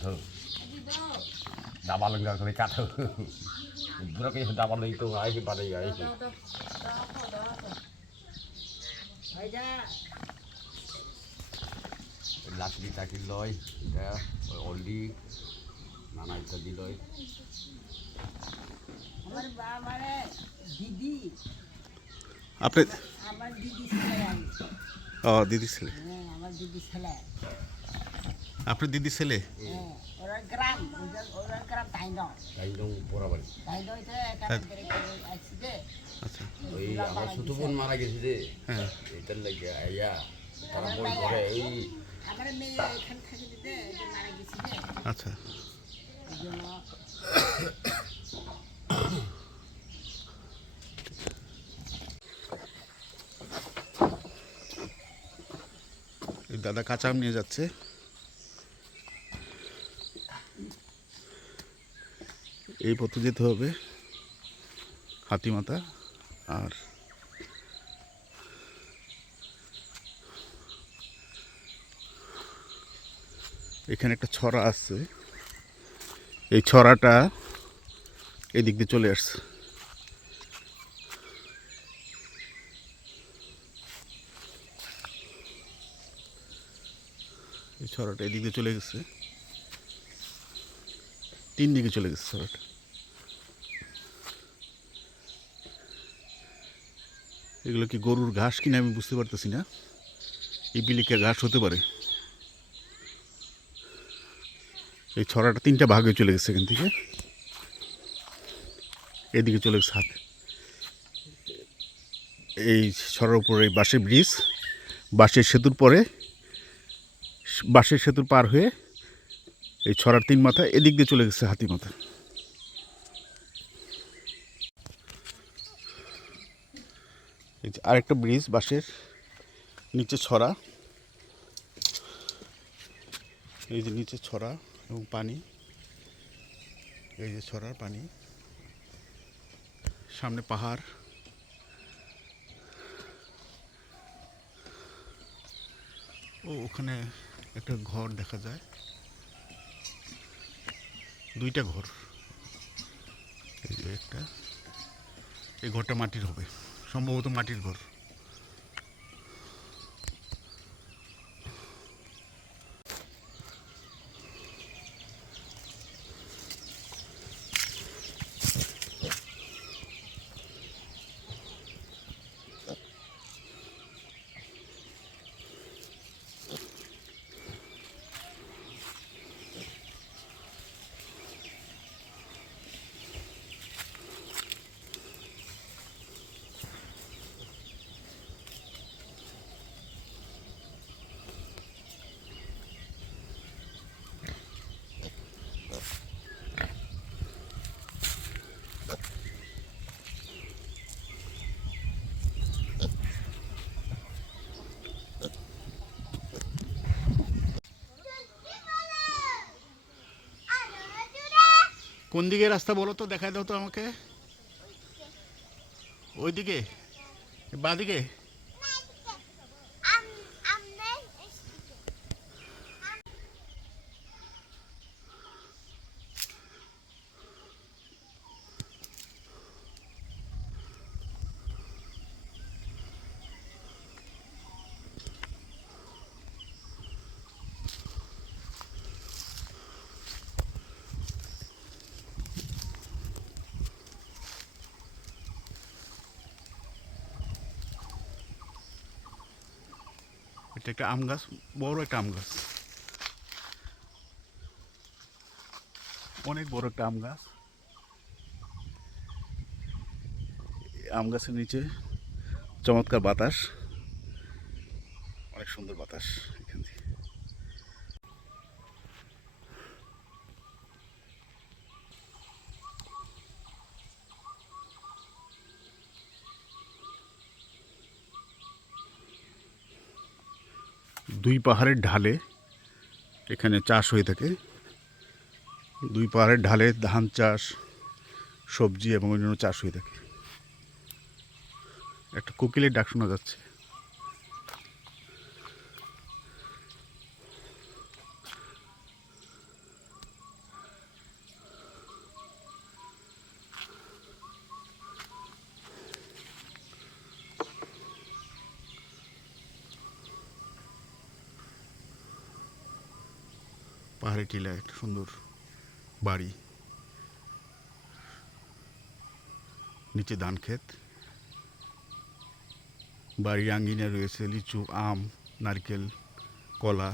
thử đá ball lưng rồi cắt thử bữa cái đá ball lưng tôi ấy cái bà đây ấy লাট দিতা কি লয় এটা already নানা ইত্যাদি লয় আমার বাবারে দিদি আপনি আমার দিদি ছেলে ও দিদি ছেলে হ্যাঁ আমার দিদি ছেলে আপনার দিদি ছেলে হ্যাঁ ওরা গ্রাম তাইদং পোড়াবাড়ি তাইদইতে কাজ করে আসছে আচ্ছা ওই আমার ছোট বোন মারা গেছে যে হ্যাঁ এটার লাগে আইয়া তারপর ঘরে এই আমার মেয়ে এখানে থাকে দিতে যে মারা গেছে যে আচ্ছা এইজন্য এই দাদা কাঁচা আম নিয়ে যাচ্ছে এই পথে যেতে হবে হাতিমাতা আর এখানে একটা ছড়া আছে এই ছড়াটা এদিক দিয়ে চলে আসছে এই ছড়াটা এদিক দিয়ে চলে গেছে তিন দিকে চলে গেছে ছড়াটা এগুলো কি গরুর ঘাস কিনা আমি বুঝতে পারতেছি না এই বিলিকা ঘাস হতে পারে এই ছড়াটা তিনটা ভাগ হয়ে চলে গেছে এখান থেকে এদিকে চলে গেছে হাত এই ছড়ার উপরে এই বাঁশের ব্রিজ বাঁশের সেতুর পরে বাঁশের সেতুর পার হয়ে এই ছড়ার তিন মাথা এদিক দিয়ে চলে গেছে হাতিমাথা এই যে আরেকটা ব্রিজ বাঁশের নিচে ছড়া এই যে নিচে ছড়া এবং পানি এই যে ছড়ার পানি সামনে পাহাড় ও ওখানে একটা ঘর দেখা যায় দুইটা ঘর এই যে একটা এই ঘরটা মাটির হবে সম্ভবত মাটির ঘর। কোন দিকে রাস্তা বলো তো, দেখাই দাও তো আমাকে। ওইদিকে, বাঁদিকে? এটা একটা আম গাছ, বড় একটা আম গাছ, অনেক বড় একটা আম গাছ। আম গাছের নিচে চমৎকার বাতাস, অনেক সুন্দর বাতাস এখান থেকে। দুই পাহাড়ের ঢালে এখানে চাষ হয়ে থাকে। দুই পাহাড়ের ঢালে ধান চাষ, সবজি এবং অন্যান্য চাষ হয়ে থাকে। একটা কোকিলের ডাক শোনা যাচ্ছে। পাহাড়ি টিলা একটা সুন্দর বাড়ি, নিচে ধান ক্ষেত, বাড়ির আঙ্গিনায় রয়েছে লিচু, আম, নারকেল, কলা।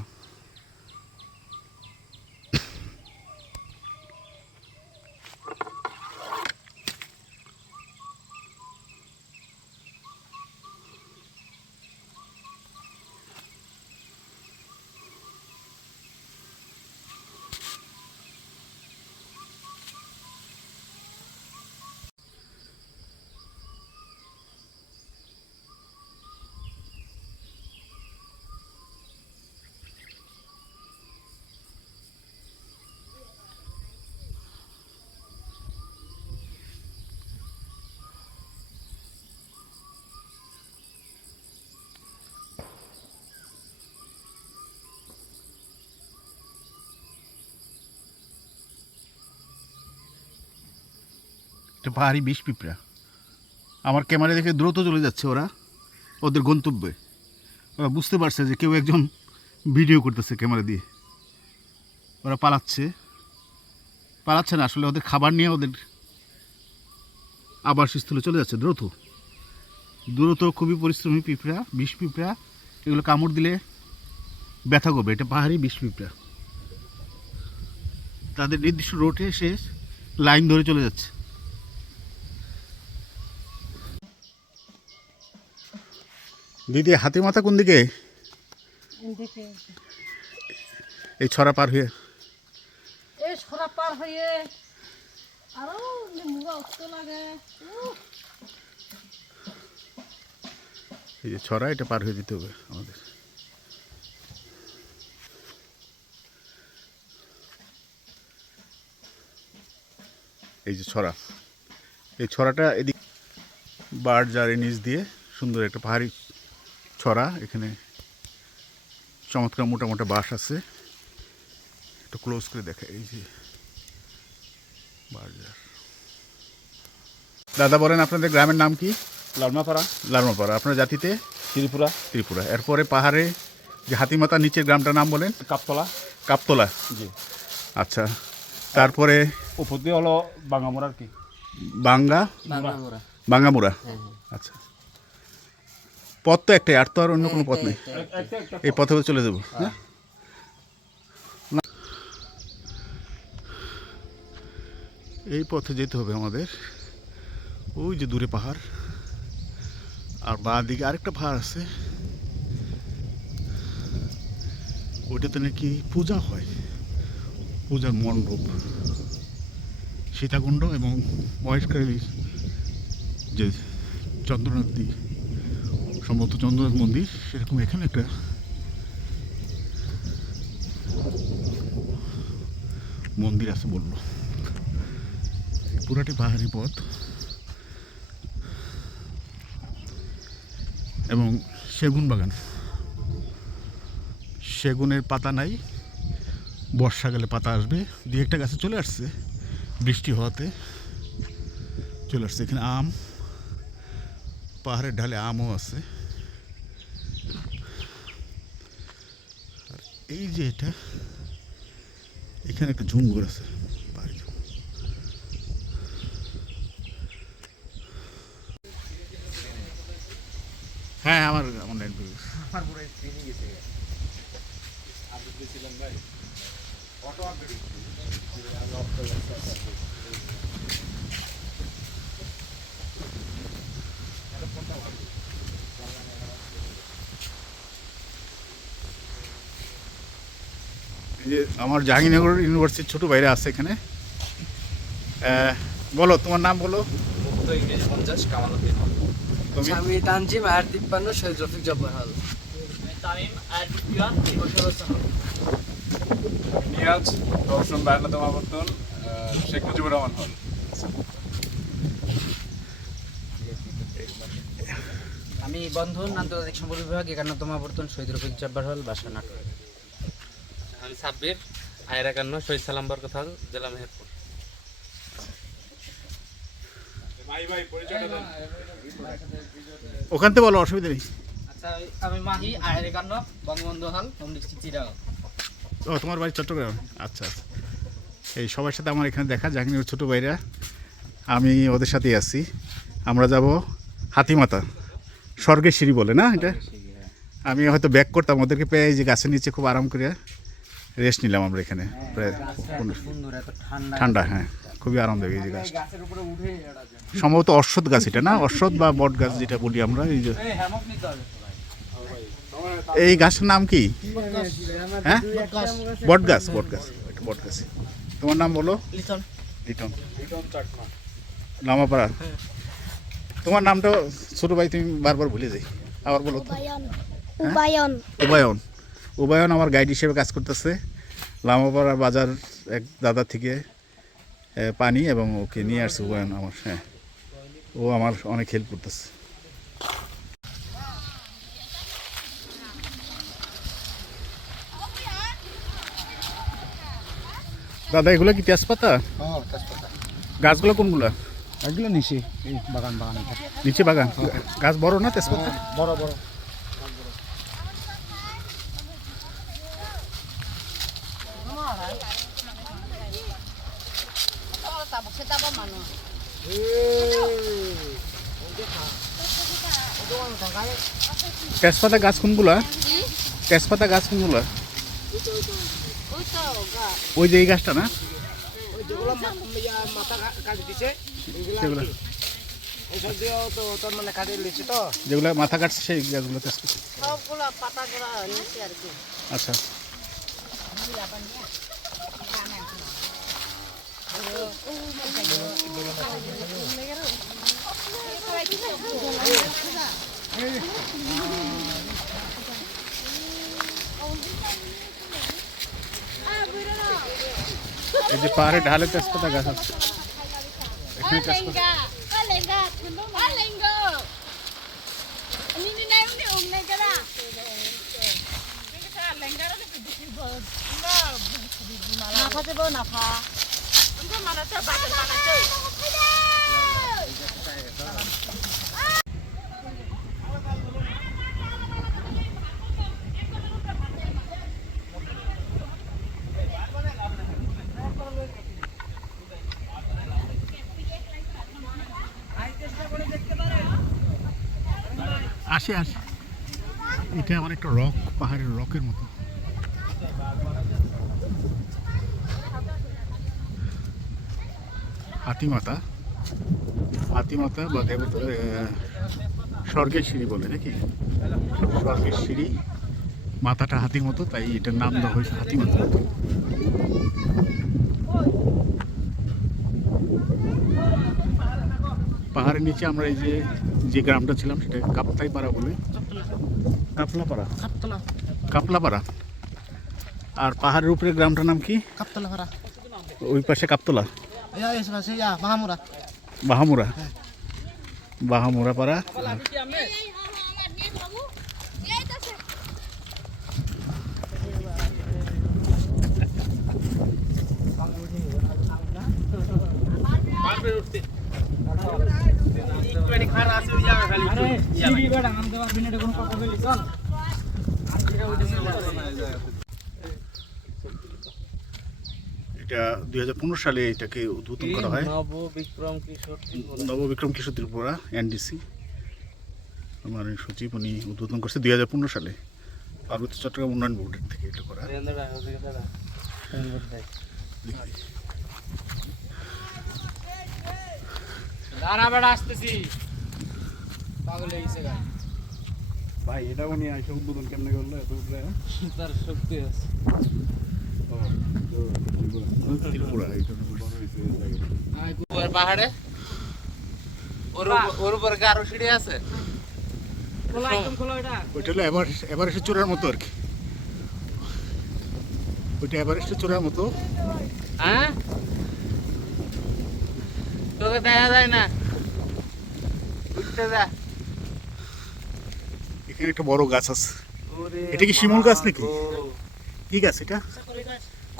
একটা পাহাড়ি বিষ পিঁপড়া আমার ক্যামেরা দেখে দ্রুত চলে যাচ্ছে ওরা ওদের গন্তব্যে। ওরা বুঝতে পারছে যে কেউ একজন ভিডিও করতেছে ক্যামেরা দিয়ে। ওরা পালাচ্ছে, পালাচ্ছে না আসলে, ওদের খাবার নিয়ে ওদের আবাসস্থলে চলে যাচ্ছে দ্রুত দ্রুত। খুবই পরিশ্রমী পিঁপড়া, বিষ পিঁপড়া, এগুলো কামড় দিলে ব্যথা করবে। এটা পাহাড়ি বিষ পিঁপড়া, তাদের নির্দিষ্ট রোটে সে লাইন ধরে চলে যাচ্ছে। দিদি, হাতি মাথা কোন দিকে? এই ছড়া পার হয়ে, এই ছড়া পার হয়ে আরো মুগা উঠতে লাগে। এই যে ছড়া, এটা পার হয়ে যেতে হবে আমাদের। এই যে ছড়া, এই ছড়াটা এদিক বাড় জারের নিচ দিয়ে সুন্দর একটা পাহাড়ি ছড়া। এখানে চমৎকার মোটা মোটা বাঁশ আছে, একটু ক্লোজ করে দেখা। এই যে বাড় জার। দাদা বলেন আপনাদের গ্রামের নাম কি? লালমাপাড়া। আপনার জাতিতে? ত্রিপুরা। ত্রিপুরা। এরপরে পাহাড়ে যে হাতিমাতা নিচের গ্রামটার নাম বলেন? কাপতলা। কাপতলা। জি। আচ্ছা, তারপরে উপর দিয়ে হলো বাঙ্গামোড়া আর কি। বাঙ্গামুড়া। আচ্ছা, পথ তো একটাই, আর তো আর অন্য কোনো পথ নেই, এই পথে চলে যাবো। হ্যাঁ, এই পথে যেতে হবে আমাদের। ওই যে দূরে পাহাড়, আর বাঁ দিকে আরেকটা পাহাড় আছে, ওইটাতে নাকি পূজা হয়, পূজার মণ্ডপ, সীতাকুণ্ড এবং মহেশখালীর যে চন্দ্রনাথ দ্বীপ, সম্ভবত চন্দ্রনাথ মন্দির, সেরকম এখানে একটা মন্দির আছে বললো। পুরাটি পাহাড়ি পথ এবং সেগুন বাগান। সেগুনের পাতা নাই, বর্ষাকালে পাতা আসবে। দুই একটা গাছে চলে আসছে, বৃষ্টি হওয়াতে চলে আসছে। এখানে আম, পাহাড়ের ঢালে আমও আছে। আর এই যে এটা, এখানে একটা ঝুমঘর আছে, হ্যাঁ আমার অনলাইন যে আমার জাহাঙ্গীরনগর ইউনিভার্সিটির ছোট ভাইরা আছে এখানে। বলো তোমার নাম বলো। আমি তানজিম আর 53 শহীদ রফিক জব্বার হল। তামিম আর 51 নিয়াজ দর্শন বায়ান্নতম আবর্তন শেখ মুজিবুর রহমান হল। আমি বন্ধন আন্তর্জাতিক সম্পর্ক বিভাগ 51তম আবর্তন শহীদ রফিক জব্বার হল, বাসা নাটোর। আমি সাব্বির আয়ের 51 শহীদ সালাম বরকত হল, জেলা মেহেরপুর। ওখান থেকে বলো, অসুবিধা নেই। আচ্ছা, আমি মাহি আয়ের 51 বঙ্গবন্ধু হল, হোম ডিস্ট্রিক্ট চিটাগাং। ও তোমার বাড়ি চট্টগ্রাম? আচ্ছা আচ্ছা। এই সবার সাথে আমার এখানে দেখা, জাহাঙ্গীরনগর ছোটো ভাইরা, আমি ওদের সাথেই আছি। আমরা যাব হাতিমাতা, স্বর্গের সিঁড়ি বলে না এটা। আমি হয়তো ব্যাক করতাম, ওদেরকে পেয়ে যে গাছের নিচে খুব আরাম করে রেস্ট নিলাম আমরা এখানে। প্রায় ঠান্ডা, হ্যাঁ খুবই আরামদায়ক এই যে গাছ। সম্ভবত অশ্বত্থ গাছ এটা না, অশ্বত্থ বা বট গাছ যেটা বলি আমরা। এই যে এই গাছের নাম কি? হ্যাঁ, বট গাছ। বট গাছ, বট গাছ। তোমার নাম বলো। লিটন। লিটন লামাপাড়া। তোমার নামটা ছোট ভাই তুমি বারবার ভুলে যাই, আবার বলো তো। উবায়ন। উবায়ন। উবায়ন আমার গাইড হিসেবে কাজ করতেছে লামাপাড়া বাজার এক দাদা থেকে পানি, এবং ওকে নিয়ে আসছে উবায়ন আমার। হ্যাঁ, ও আমার অনেক হেল্প করতেছে। দাদা এগুলো কি তেজপাতা? গাছগুলো কোনগুলো? এগুলো নিচে এই বাগান নিচে বাগান। গাছ বড় না তেজপাতা? বড় বড়। তেজপাতা গাছ কোনগুলা? তেজপাতা গাছ কোনগুলা? ওই যে এই গাছটা না, যেগুলো মাথা কাটছে সেই গাছগুলো তেজপাতা। আচ্ছা, এই যে পাহাড়ে ঢালে তেজপাতা গাছ আছে এখানে। তেজপাতা নাফা দেব, নাফা আসে আসে, এটা অনেকটা রক, পাহাড়ের রকের মতো। হাতিমাতা, হাতিমাতা বা দেবতা, স্বর্গের সিঁড়ি বলে নাকি, স্বর্গের সিঁড়ি, মাথাটা হাতির মতো, তাই এটার নাম দেওয়া হয়েছে হাতিমাতা। পাহাড়ের নিচে আমরা এই যে গ্রামটা ছিলাম সেটা কাপ্তাই পাড়া বলে, কাপলাপাড়া, কাপলাপাড়া। আর পাহাড়ের উপরে গ্রামটার নাম কি? কাপতলা ভাড়া, ওই পাশে কাপতলা, বাহামুরা। বাহামুরা, বাহামুরা পাড়া। এটা 2015 সালে এটাকে উদ্বোধন করা হয়। নববিক্রম কিশোর ত্রিপুরা এনডিসি, আমার সচিব উনি উদ্বোধন করছে 2015 সালে। পার্বত্য চট্টগ্রাম উন্নয়ন বোর্ডের থেকে এটা করা। ভাই এটা উনি এসে উদ্বোধন কেমনে করলো এত উপরে? তার শক্তি আছে। ত্রিপুরা এটা পাহাড়ে ওর উপর কি আরো সিঁড়ি আছে? ওইটা হলো এভারেস্টের চূড়ার মতো আর কি, ওইটা এভারেস্টের চূড়ার মতো। হ্যাঁ, তোকে দেখা যায় না, উঠতে যা। এখানে একটা বড় গাছ আছে, এটা কি শিমুল গাছ নাকি? কি গাছ এটা?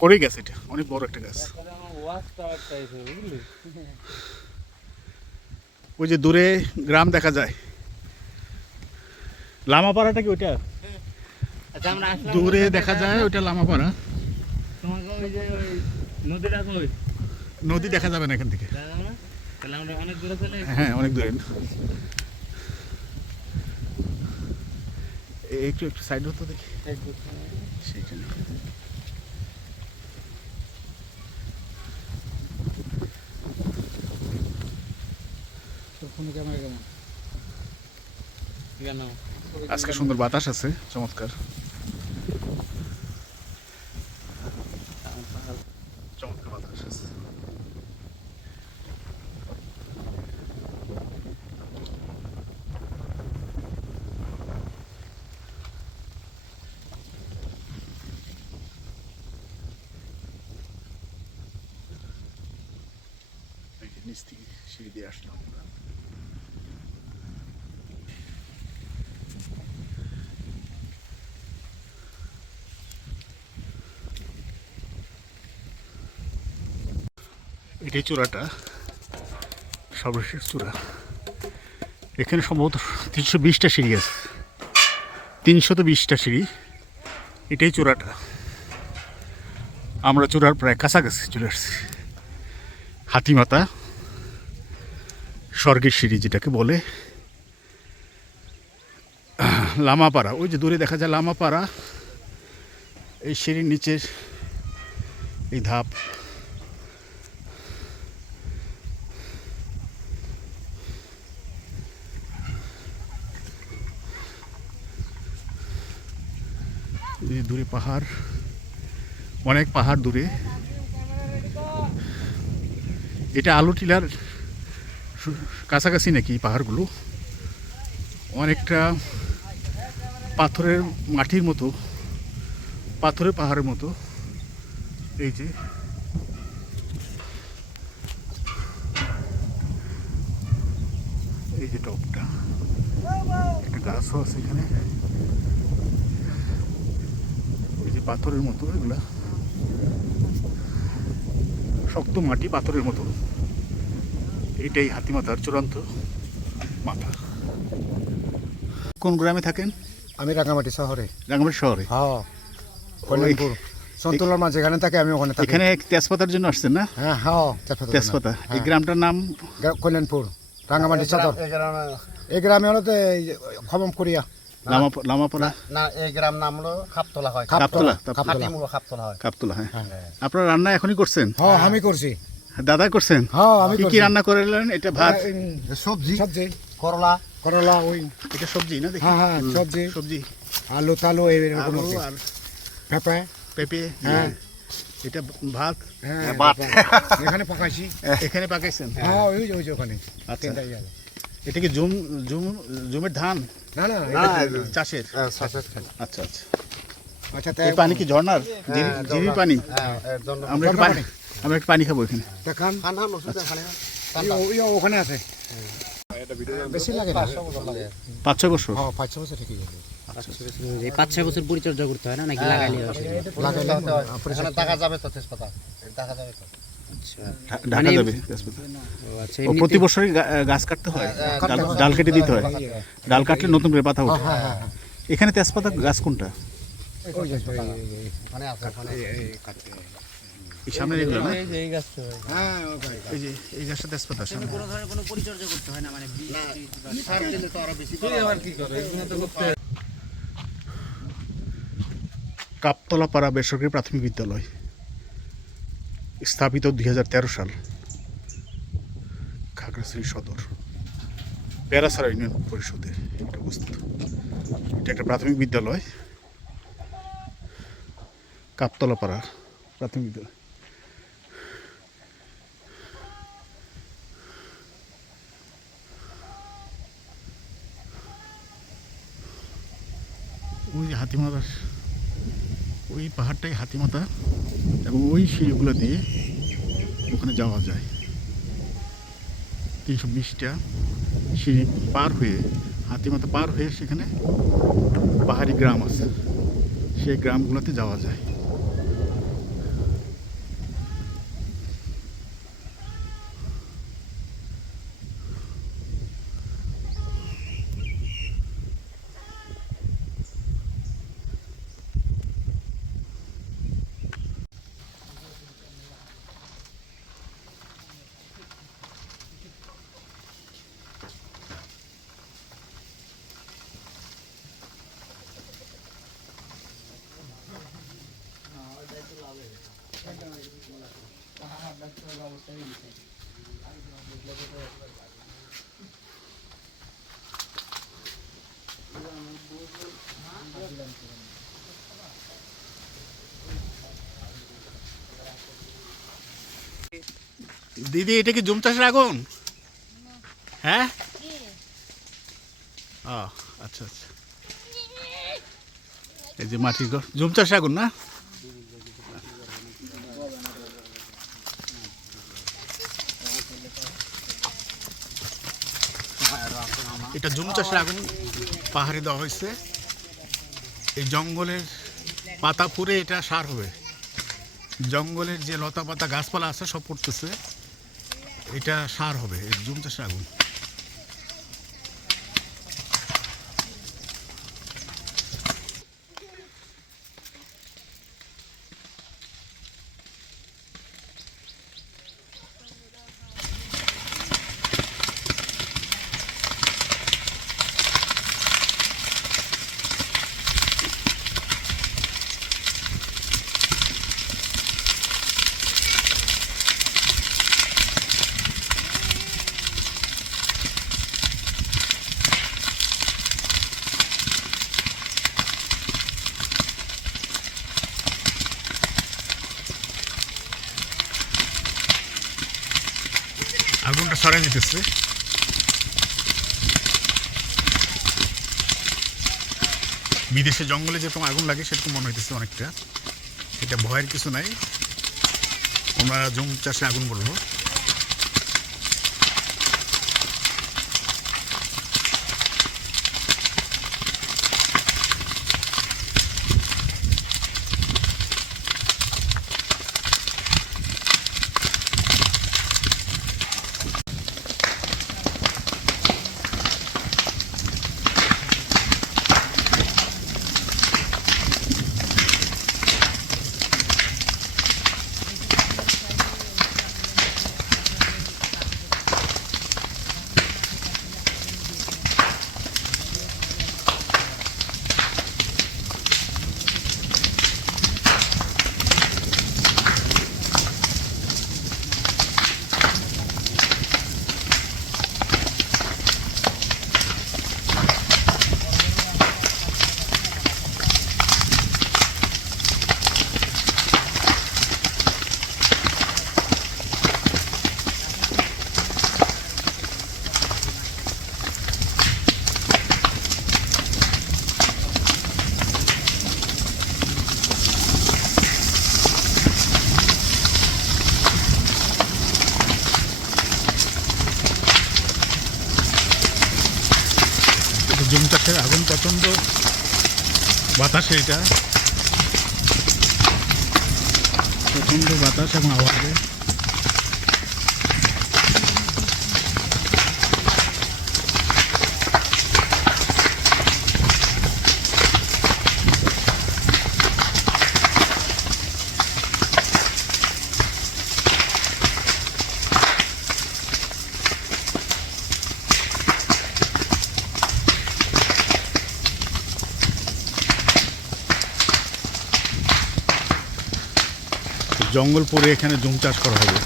কড়ই গাছ, এটা অনেক বড় একটা গাছ। ওই যে দূরে গ্রাম দেখা যায়, লামাপাড়াটা কি ওইটা? আচ্ছা, আমরা আসলাম দূরে দেখা যায় ওইটা লামাপাড়া। তোমাকে ওই যে ওই নদীটা কই? নদী দেখা যাবে না এখান থেকে। দেখা যাবে না? তাহলে আমরা অনেক দূরে চলে এসেছি। হ্যাঁ, অনেক দূরে। একটু একটু সাইড হতো দেখি সেইখানে। কেন? আজকে সুন্দর বাতাস আছে, চমৎকার চমৎকার বাতাস আছে। নিচ থেকে সিঁড়ি দিয়ে আসলাম। এটাই চূড়াটা, সর্বশেষ চূড়া। এখানে সম্ভবত 320টা সিঁড়ি আছে, 320টা সিঁড়ি। এটাই চূড়াটা। আমরা চূড়ার প্রায় কাছাকাছি চলে আসছি। হাতিমাতা, স্বর্গের সিঁড়ি যেটাকে বলে। লামাপাড়া, ওই যে দূরে দেখা যায় লামাপাড়া। এই সিঁড়ির নিচের এই ধাপ, দূরে পাহাড়, অনেক পাহাড় দূরে। এটা আলু টিলার কাছাকাছি নাকি পাহাড়গুলো, অনেকটা পাথরের মাটির মতো, পাথরের পাহাড়ের মতো। এই যে এই যে টপটা, একটা গাছও আছে এখানে। এই যে পাথরের মতো, এগুলা শক্ত মাটি, পাথরের মতো। এইটাই হাতিমাতার চূড়ান্ত মাথা। কোন গ্রামে থাকেন? আমি রাঙামাটি শহরে। রাঙ্গামাটি শহরে? হ্যাঁ, কল্যাণপুর সন্তলার মাঝে এখানে থাকে, আমি ওখানে থাকি। এখানে তেজপাতার জন্য আসছেন না? হ্যাঁ হ্যাঁ, তেজপাতা। এই গ্রামটার নাম কল্যাণপুর, রাঙামাটি সদর। এই গ্রামে হলো তো খবম করিয়া লামাপাড়া না এই গ্রাম নাম হলো খাপতলা হয় কাপতলা খাটিমুলো খাপতলা হয় কাপতলা, হ্যাঁ। আপনারা রান্না এখনই করছেন? হ্যাঁ আমি করছি। দাদা করছেন? হ্যাঁ আমি কি কি রান্না করলেন? এটা ভাত, সবজি সবজি করলা করলা ওই এটা সবজি না? দেখি হ্যাঁ হ্যাঁ সবজি সবজি, আলু টালু এইরকম আলু আর পেঁপে পেঁপে, হ্যাঁ এটা ভাত হ্যাঁ এখানে পাকাইছি। এখানে পাকাইছেন? হ্যাঁ ওই যে ওখানে আচ্ছা, তিনটা ইয়া। এটা কি জুমের ধান না না চাষের? আচ্ছা আচ্ছা। আচ্ছা এই পানি কি ঝর্ণার জিরির পানি? আমরা একটু পানি খাবো এখানে। দেখান ওখানে আছে বেশি লাগে না 5-6 বছর? হ্যাঁ 5-6 বছর ঠিকই হবে। এই 5-6 বছর পরিচর্যা করতে হয় না নাকি লাগাইলে হয়? লাগাইলে এখানে দেখা যাবে তো তেজপাতা দেখা যাবে তো। ঢাকা যাবে তেজপাতা? ও আচ্ছা, ও প্রতি বছরই গাছ কাটতে হয়, ডাল কেটে দিতে হয়, ডাল কাটলে নতুন করে পাতা ওঠে। এখানে তেজপাতা গাছ কোনটা? ওই যে মানে আছে ওখানে এই সামনে এগুলো না? এই গাছটা হ্যাঁ এই যে এই গাছটা তেজপাতা সামনে। কোনো ধরনের কোনো পরিচর্যা করতে হয় না মানে সার দিলে তো আরো বেশি আবার কি করে এগুলো তো করতে কাপতলা পাড়া বেসরকারি প্রাথমিক বিদ্যালয় স্থাপিত 2013 সাল, খাগড়াছড়ি সদর পেরাসারা ইউনিয়ন পরিষদে এটা অবস্থিত। এটা একটা প্রাথমিক বিদ্যালয়, কাপতলা পাড়া প্রাথমিক বিদ্যালয়। ওই যে হাতিমাতার ওই পাহাড়টাই হাতিমাতা, এবং ওই সিঁড়িগুলো দিয়ে ওখানে যাওয়া যায়। 320টা সিঁড়ি পার হয়ে হাতিমাতা পার হয়ে সেখানে পাহাড়ি গ্রাম আছে, সেই গ্রামগুলোতে যাওয়া যায়। দিদি, এটা কি জুম চাষের আগুন? হ্যাঁ, ও আচ্ছা আচ্ছা। এই যে মাটির ঘর, জুম চাষের আগুন না? এটা জুম চাষের আগুন পাহাড়ে দেওয়া হয়েছে। এই জঙ্গলের পাতা পুড়ে এটা সার হবে। জঙ্গলের যে লতা পাতা গাছপালা আছে সব পড়তেছে, এটা সার হবে এই জুম চাষের আগুন। আগুনটা সরাই দিতেছে। বিদেশে জঙ্গলে যেরকম আগুন লাগে সেরকম মনে হইতেছে অনেকটা। এটা ভয়ের কিছু নাই, আমরা জুম চাষে আগুন বলবো। জুম চাষের আগুন, প্রচণ্ড বাতাসে এটা, প্রচণ্ড বাতাস এবং আওয়াজে জঙ্গলপুরে এখানে জুম চাষ করা হবে।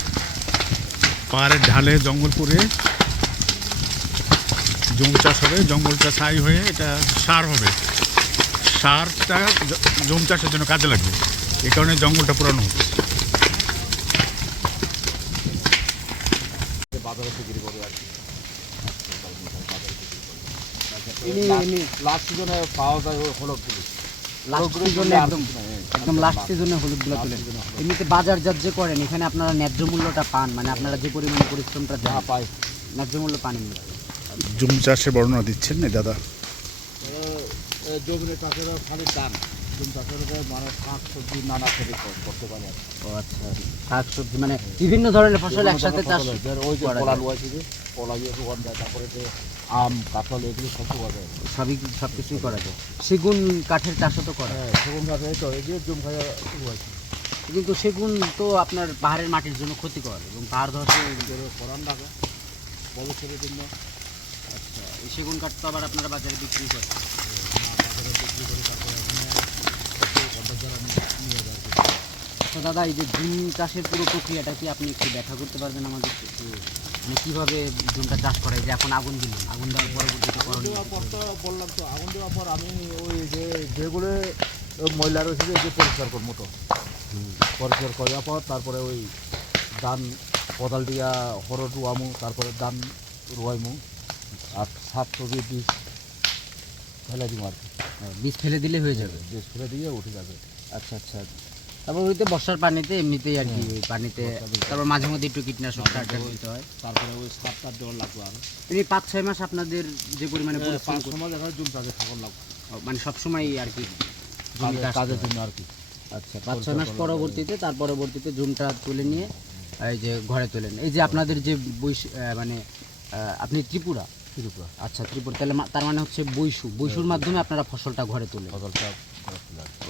পাহাড়ের ঢালে জঙ্গলপুরে জুম চাষ হবে। জঙ্গলটা ছাই হয়ে এটা সার হবে। সারটা জুম চাষের জন্য কাজে লাগবে, এই কারণে জঙ্গলটা পুরানো হচ্ছে। লাস্ট সিজনে পাওয়া যায় হলুদগুলি। লাস্ট সিজনে একদম লাস্ট সিজনে হলুদগুলো তোলেন। এমনিতে বাজারজাত যে করেন এখানে আপনারা ন্যায্য মূল্যটা পান, মানে আপনারা যে পরিমাণে পরিশ্রমটা দেন পাই ন্যায্য মূল্য পান এমনি? জুম চাষের বর্ণনা দিচ্ছেন এই দাদা। জমির চাষের খালি দান, জমি চাষের মানে শাক সবজি নানা খেতে করতে পারে। ও আচ্ছা, শাক সবজি মানে বিভিন্ন ধরনের ফসল একসাথে চাষ ওই যে করা কলা যায়। লুয়াইছে, যে কলা ইয়ে ওয়ান যায়, তারপরে যে আম কাঁঠাল এগুলো সব পাওয়া যায়। সব কিছুই করা যায়। সেগুন কাঠের চাষও তো করা হয়। সেগুন গাছ এই তো এই যে জমি খাওয়া লুয়াইছে। কিন্তু সেগুন তো আপনার পাহাড়ের মাটির জন্য ক্ষতিকর এবং পাহাড় ধসে করান লাগে ভবিষ্যতের জন্য। আচ্ছা, এই সেগুন কাঠ তো আবার আপনারা বাজারে বিক্রি করেন। তো দাদা, এই যে জুম চাষের পুরো প্রক্রিয়াটা কি আপনি একটু ব্যাখ্যা করতে পারবেন আমাদের? মানে কীভাবে জুমটা চাষ করা হয়? যে এখন আগুন দিলেন, আগুন দেওয়ার পরবর্তীতে করণীয় দেওয়ার পর তো বললাম তো, আগুন দেওয়ার পর আমি ওই যে যেগুলো ময়লা রয়েছে যে পরিষ্কার করবো, তো পরিষ্কার করার পর তারপরে ওই ধান কোদাল দিয়া হরদ রুয়ামু, তারপরে ধান রুয়াইমু, আর শাক সবজি বীজ ফেলে দিব আর কি। বীজ ফেলে দিলে হয়ে যাবে? বীজ ফেলে দিয়ে উঠে যাবে। আচ্ছা আচ্ছা। তারপর ওইতে বর্ষার পানিতে এমনিতেই আর কি ওই পানিতে, তারপর মাঝে মধ্যে একটু কীটনাশক সার দিতে হয়। তারপরে ওই সার টার দেওয়ার লাগবে আর এমনি 5-6 মাস আপনাদের যে পরিমাণে পরিশ্রম 5 সময় দেখা জুম চাষে থাকার লাগবে, মানে সবসময় আর কি জমিতে আসতে কাজের হয়। জন্য আর কি। আচ্ছা, 5-6 মাস পরবর্তীতে তার পরবর্তীতে জুমটা তুলে নিয়ে এই যে ঘরে তোলেন। এই যে আপনাদের যে মানে আপনি ত্রিপুরা? আচ্ছা, ত্রিপুরা। তাহলে তার মানে হচ্ছে বৈশুর মাধ্যমে আপনারা ফসলটা ঘরে তোলেন? ফসলটা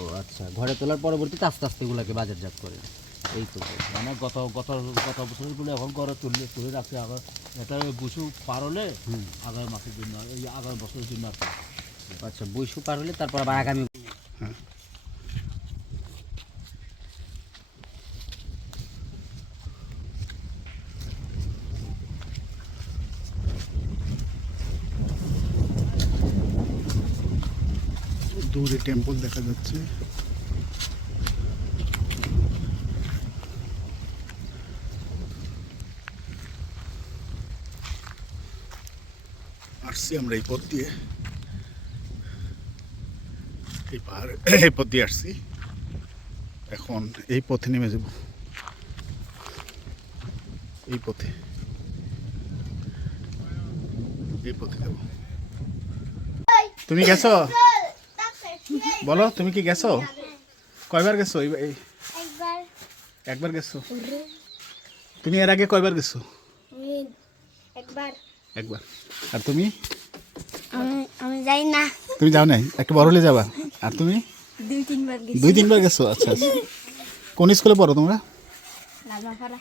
ও আচ্ছা, ঘরে তোলার পরবর্তীতে আস্তে আস্তে এগুলোকে বাজারজাত করেন, এই তো? মানে গত বছরগুলো এখন করে তুলে রাখছে। আবার এটা বুসু পার হলে আগামী মাসের জন্য, এই আগামী বছরের জন্য আর কি। আচ্ছা, বৈশু পার হলে তারপর আবার আগামী। দূরে টেম্পল দেখা যাচ্ছে। আসছি আমরা এই পথ দিয়ে, এই পাহাড় এই পথ দিয়ে আসছি। এখন এই পথে নেমে যাব, এই পথে যাব। তুমি গেছো? বলো, তুমি কি গেছো? কয়বার গেছো? একবার গেছো? তুমি এর আগে কয়বার গেছো? একবার। আর তুমি? আমি যাই না। তুমি যাও নাই? একটু বড় হলে যাবা। আর তুমি? 2-3 বার গেছি। 2-3 বার গেছো? আচ্ছা আচ্ছা। কোন স্কুলে পড়ো তোমরা? লালমাপাড়া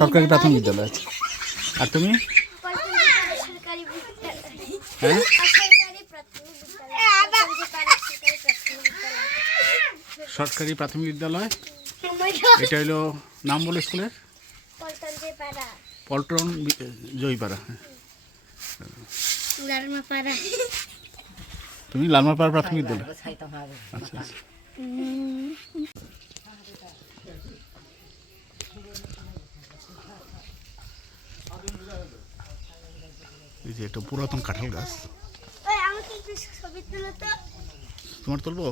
সরকারি প্রাথমিক বিদ্যালয়। আচ্ছা। আর তুমি? সরকারি বিদ্যালয়। হ্যাঁ, সরকারি প্রাথমিক বিদ্যালয়। এটা হলো নাম বলো স্কুলের? পল্টন জয়পাড়া। লালমাপাড়া। তুমি লালমাপাড়া প্রাথমিক বিদ্যালয়? আচ্ছা আচ্ছা। এই যে একটা পুরাতন কাঁঠাল গাছ। আমাকে একটু ছবি তুলো তো। তোমার তুলবো?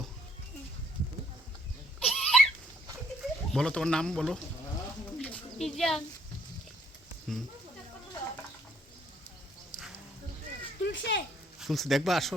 বলো তোমার নাম বলো। তুলসে শুনছি দেখবা আসো